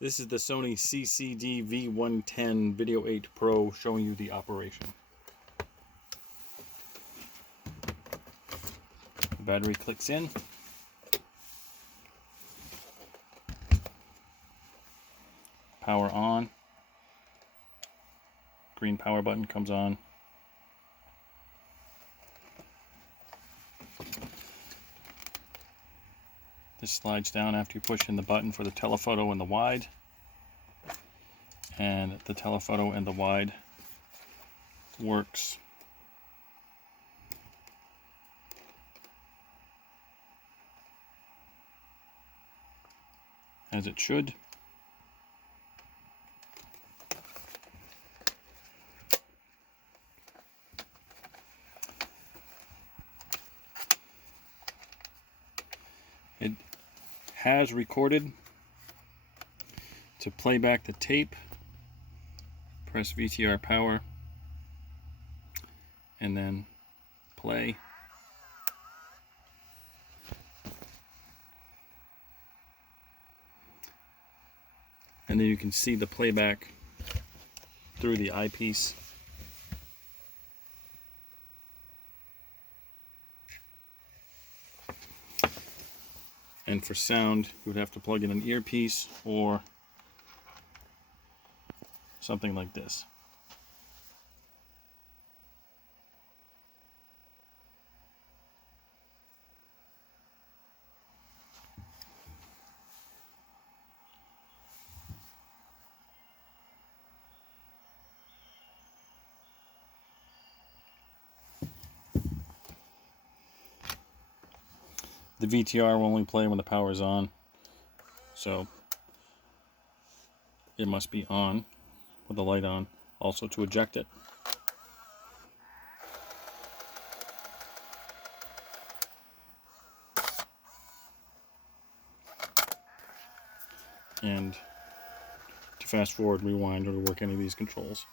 This is the Sony CCD-V110 Video 8 Pro showing you the operation. The battery clicks in. Power on. Green power button comes on. This slides down after you push in the button for the telephoto and the wide. And the telephoto and the wide works as it should. It has recorded. To play back the tape, press VTR power and then play. And then you can see the playback through the eyepiece. And for sound, you would have to plug in an earpiece or something like this. The VTR will only play when the power is on, so it must be on with the light on. Also, to eject it, and to fast forward, rewind, or to work any of these controls.